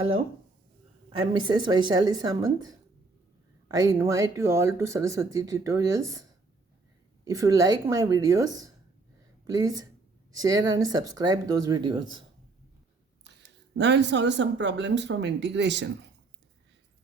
Hello, I am Mrs. Vaishali Samant. I invite you all to Saraswati tutorials. If you like my videos, please share and subscribe those videos. Now I'll solve some problems from integration.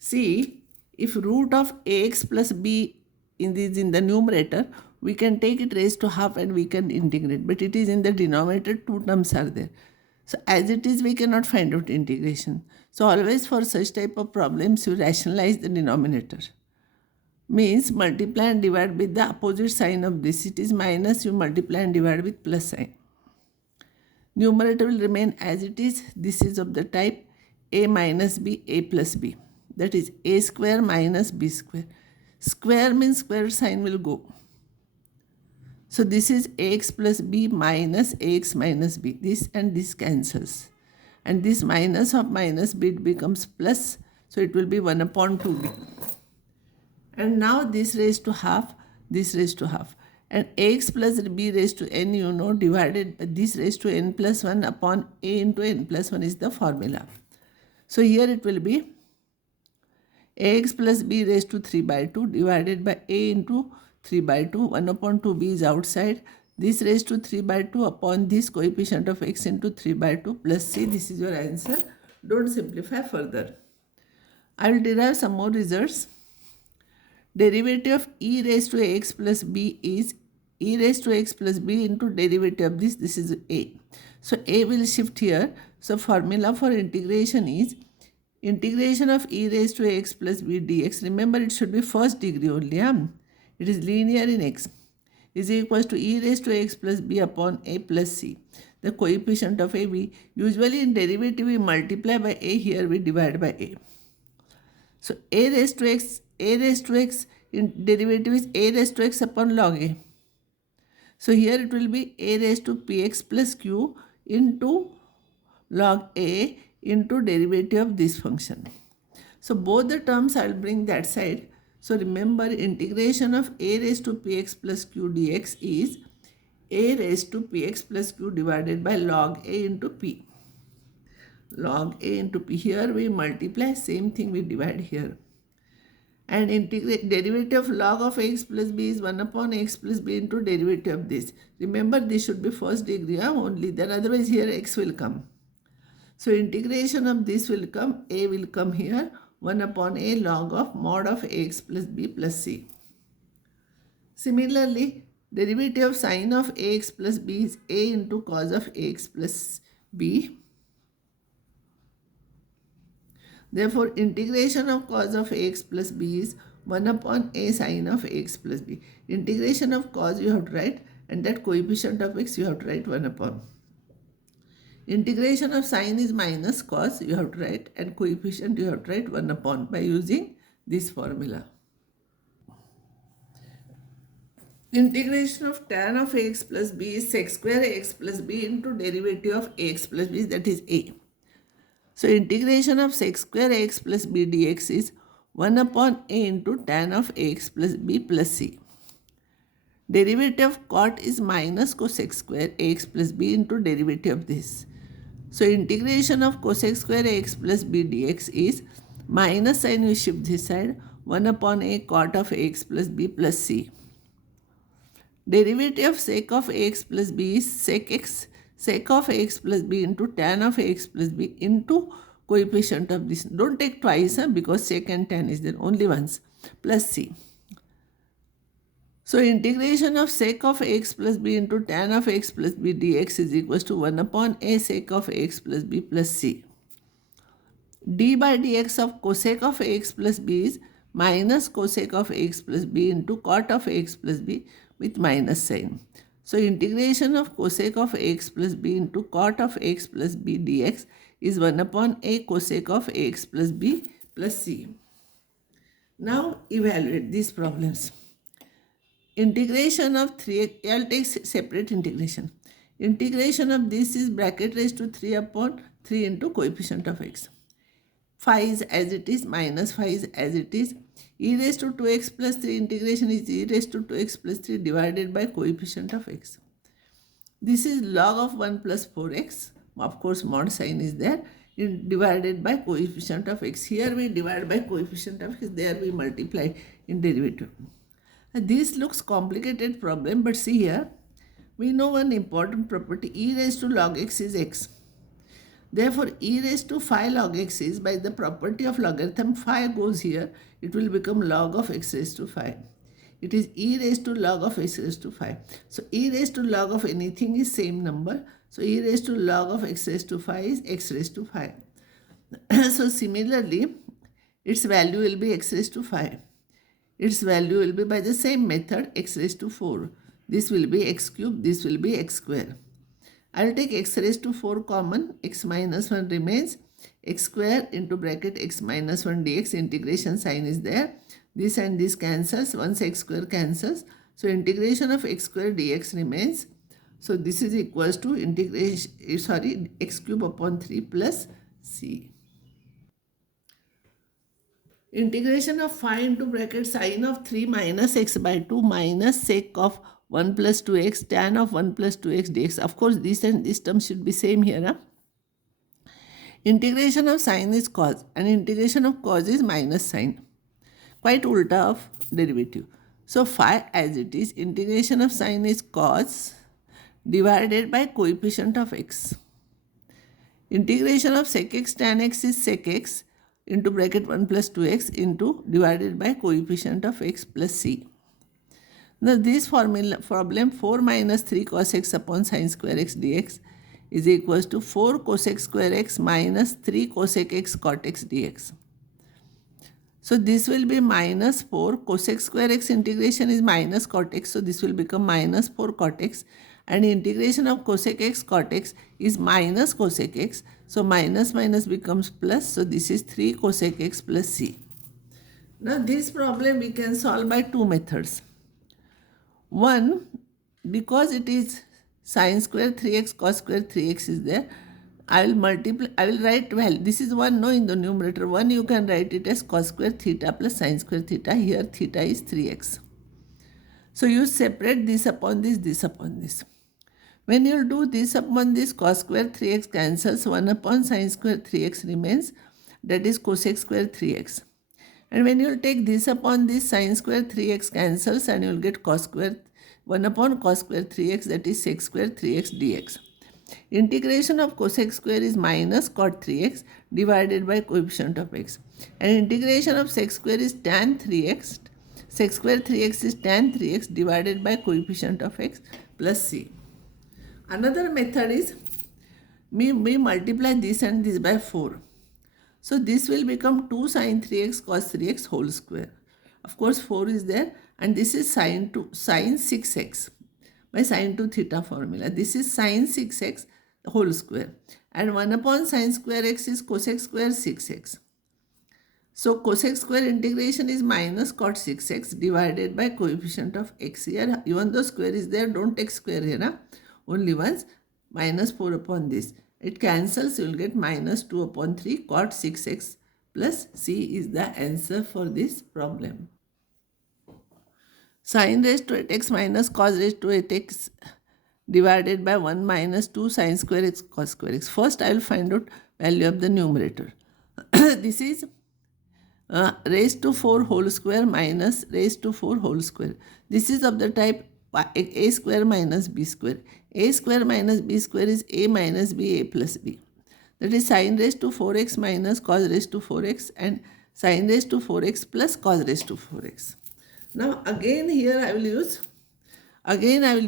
See, if root of ax plus b is in the numerator, we can take it raised to half and we can integrate. But it is in the denominator, two terms are there. So as it is, we cannot find out integration. So always for such type of problems, you rationalize the denominator. Means multiply and divide with the opposite sign of this. It is minus, you multiply and divide with plus sign. Numerator will remain as it is. This is of the type a minus b, a plus b. That is a square minus b square. Square means square sign will go. So this is ax plus b minus ax minus b. This and this cancels. And this minus of minus b becomes plus. So it will be 1 upon 2b. And now this raised to half, this raised to half. And ax plus b raised to n, you know, divided by this raised to n plus 1 upon a into n plus 1 is the formula. So here it will be ax plus b raised to 3 by 2 divided by a into 3 by 2. 1 upon 2b is outside. This raised to 3 by 2 upon this coefficient of x into 3 by 2 plus c. This is your answer. Don't simplify further. I will derive some more results. Derivative of e raised to x plus b is e raised to x plus b into derivative of this. This is a. So a will shift here. So formula for integration is integration of e raised to x plus b dx. Remember, it should be first degree only. It is linear in x. Is equals to e raised to x plus b upon a plus c. The coefficient of a b. Usually in derivative we multiply by a. Here we divide by a. So a raised to x in derivative is a raised to x upon log a. So here it will be a raised to px plus q into log a into derivative of this function. So both the terms I will bring that side. So remember, integration of a raised to px plus q dx is a raised to px plus q divided by log a into p. Log a into p. Here we multiply, same thing we divide here. And integrate derivative of log of x plus b is 1 upon x plus b into derivative of this. Remember, this should be first degree only, then otherwise here x will come. So integration of this will come, a will come here, 1 upon a log of mod of x plus b plus c. Similarly, derivative of sine of ax plus b is a into cos of ax plus b. Therefore, integration of cos of ax plus b is 1 upon a sine of ax plus b. Integration of cos you have to write, and that coefficient of x you have to write 1 upon. Integration of sine is minus cos you have to write, and coefficient you have to write 1 upon by using this formula. Integration of tan of ax plus b is sec square ax plus b into derivative of ax plus b, that is a. So integration of sec square ax plus b dx is 1 upon a into tan of ax plus b plus c. Derivative of cot is minus cosec square ax plus b into derivative of this. So integration of cosec square ax plus b dx is minus sign you shift this side, 1 upon a cot of ax plus b plus c. Derivative of sec of ax plus b is sec of x plus b into tan of x plus b into coefficient of this. Don't take twice because sec and tan is there, only once, plus c. So integration of sec of x plus b into tan of x plus b dx is equals to 1 upon a sec of x plus b plus c. D by dx of cosec of x plus b is minus cosec of x plus b into cot of x plus b with minus sign. So integration of cosec of x plus b into cot of x plus b dx is 1 upon a cosec of x plus b plus c. Now evaluate these problems. Integration of 3, I'll take separate integration. Integration of this is bracket raised to 3 upon 3 into coefficient of x. Phi is as it is, minus phi is as it is. E raised to 2x plus 3 integration is e raised to 2x plus 3 divided by coefficient of x. This is log of 1 plus 4x. Of course, mod sign is there. divided by coefficient of x. Here we divide by coefficient of x, there we multiply in derivative. This looks complicated problem, but see here, we know one important property, e raised to log x is x. Therefore, e raised to phi log x is, by the property of logarithm, phi goes here, it will become log of x raised to phi. It is e raised to log of x raised to phi. So, e raised to log of anything is same number. So, e raised to log of x raised to phi is x raised to phi. So, similarly, its value will be x raised to phi. Its value will be by the same method, x raised to 4. This will be x cube, this will be x square. I will take x raised to 4 common, x minus 1 remains, x square into bracket x minus 1 dx, integration sign is there. This and this cancels, once x square cancels. So integration of x square dx remains. So this is equals to x cube upon 3 plus c. Integration of phi into bracket sine of 3 minus x by 2 minus sec of 1 plus 2x tan of 1 plus 2x dx. Of course, this and this term should be same here. Huh? Integration of sine is cos and integration of cos is minus sine. Quite ulta of derivative. So, phi as it is, integration of sine is cos divided by coefficient of x. Integration of sec x tan x is sec x into bracket 1 plus 2x into divided by coefficient of x plus c. Now this problem 4 minus 3 cos x upon sine square x dx is equals to 4 cosec square x minus 3 cosec x cot x dx. So this will be minus 4 cosec square x integration is minus cot x. So this will become minus 4 cot x and integration of cosec x cot x is minus cosec x. So minus minus becomes plus. So this is 3 cosec x plus c. Now this problem we can solve by two methods. One, because it is sine square 3x cos square 3x is there, I will write, well, this is 1 no in the numerator. 1 you can write it as cos square theta plus sine square theta. Here theta is 3x. So you separate this upon this, this upon this. When you do this upon this, cos square 3x cancels, 1 upon sine square 3x remains, that is cosec square 3x. And when you will take this upon this, sine square 3x cancels and you will get cos square 1 upon cos square 3x, that is sec square 3x dx. Integration of cosec square is minus cot 3x divided by coefficient of x. And integration of sec square is tan 3x. Sec square 3x is tan 3x divided by coefficient of x plus c. Another method is we multiply this and this by 4. So this will become 2 sine 3x cos 3x whole square. Of course 4 is there and this is sine 6x by sine 2 theta formula. This is sine 6x whole square and 1 upon sine square x is cosec square 6x. So cosec square integration is minus cot 6x divided by coefficient of x. Here even though square is there, don't take square here. Huh? Only once minus 4 upon this. It cancels, you will get minus 2 upon 3 cot 6x plus c is the answer for this problem. Sin raised to 8x minus cos raised to 8x divided by 1 minus 2 sin square x cos square x. First I will find out value of the numerator. This is raised to 4 whole square minus raised to 4 whole square. This is of the type a square minus b square. A square minus b square is a minus b, a plus b. That is sin raised to 4x minus cos raised to 4x and sin raised to 4x plus cos raised to 4x. Now again here I will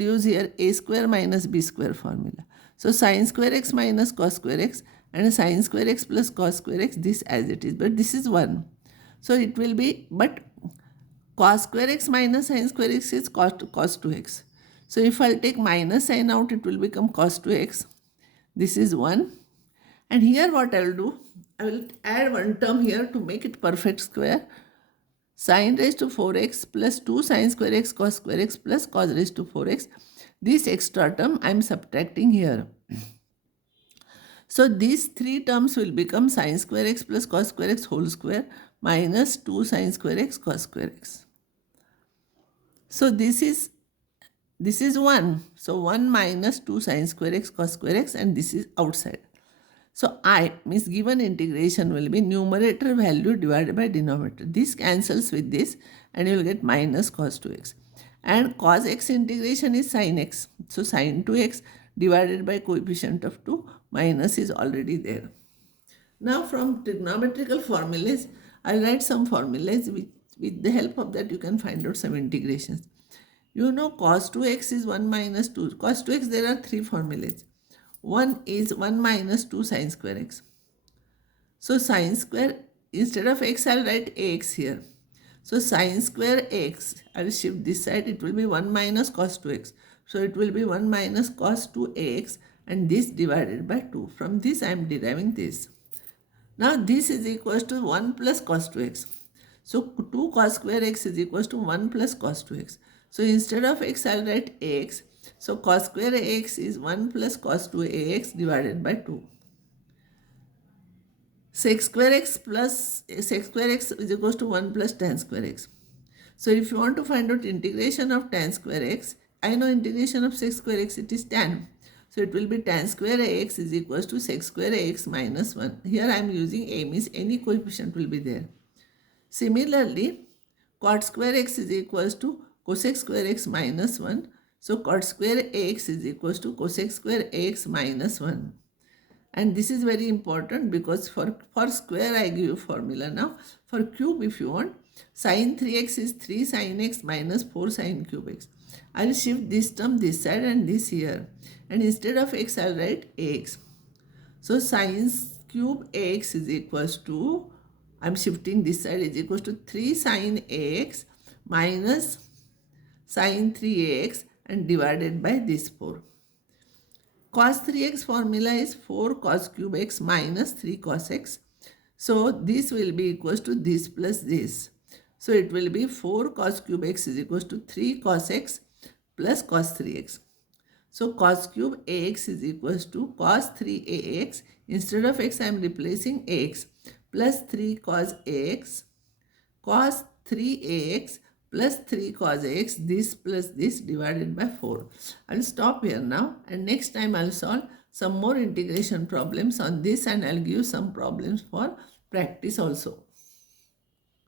use here a square minus b square formula. So sin square x minus cos square x and sin square x plus cos square x, this as it is, but this is 1. So it will be, but cos square x minus sin square x is cos 2x. So if I take minus sign out, it will become cos 2x. This is 1. And here what I will do, I will add one term here to make it perfect square. Sin raised to 4x plus 2 sin square x cos square x plus cos raised to 4x. This extra term I am subtracting here. So these three terms will become sin square x plus cos square x whole square minus 2 sin square x cos square x. So this is 1. So 1 minus 2 sin square x cos square x and this is outside. So I means given integration will be numerator value divided by denominator. This cancels with this and you will get minus cos 2x. And cos x integration is sin x. So sin 2x divided by coefficient of 2 minus is already there. Now from trigonometrical formulas, I'll write some formulas which with the help of that you can find out some integrations. You know cos 2x is 1 minus 2. Cos 2x there are three formulas. One is 1 minus 2 sine square x. So sine square, instead of x I'll write ax here. So sine square x, I will shift this side, it will be 1 minus cos 2x. So it will be 1 minus cos 2ax and this divided by 2. From this I am deriving this. Now this is equals to 1 plus cos 2x. So 2 cos square x is equals to 1 plus cos 2x. So instead of x I'll write ax. So cos square ax is 1 plus cos 2ax divided by 2. Sec square x plus sec square x is equals to 1 plus tan square x. So if you want to find out integration of tan square x, I know integration of sec square x, it is tan. So it will be tan square ax is equals to sec square ax minus 1. Here I am using a, means any coefficient will be there. Similarly, cot square x is equals to cosec square x minus 1. So cot square ax is equals to cosec square ax minus 1. And this is very important because for square I give you formula now. For cube if you want, sin 3x is 3 sin x minus 4 sin cube x. I will shift this term this side and this here. And instead of x I will write ax. So sin cube ax is equals to, I am shifting this side, is equals to 3 sin ax minus sin 3ax and divided by this 4. Cos 3x formula is 4 cos cube x minus 3 cos x. So this will be equals to this plus this. So it will be 4 cos cube x is equals to 3 cos x plus cos 3x. So cos cube ax is equals to cos 3ax. Instead of x I am replacing ax plus 3 cos ax cos 3ax plus 3 cos x, this plus this divided by 4. I will stop here now and next time I will solve some more integration problems on this and I will give some problems for practice also.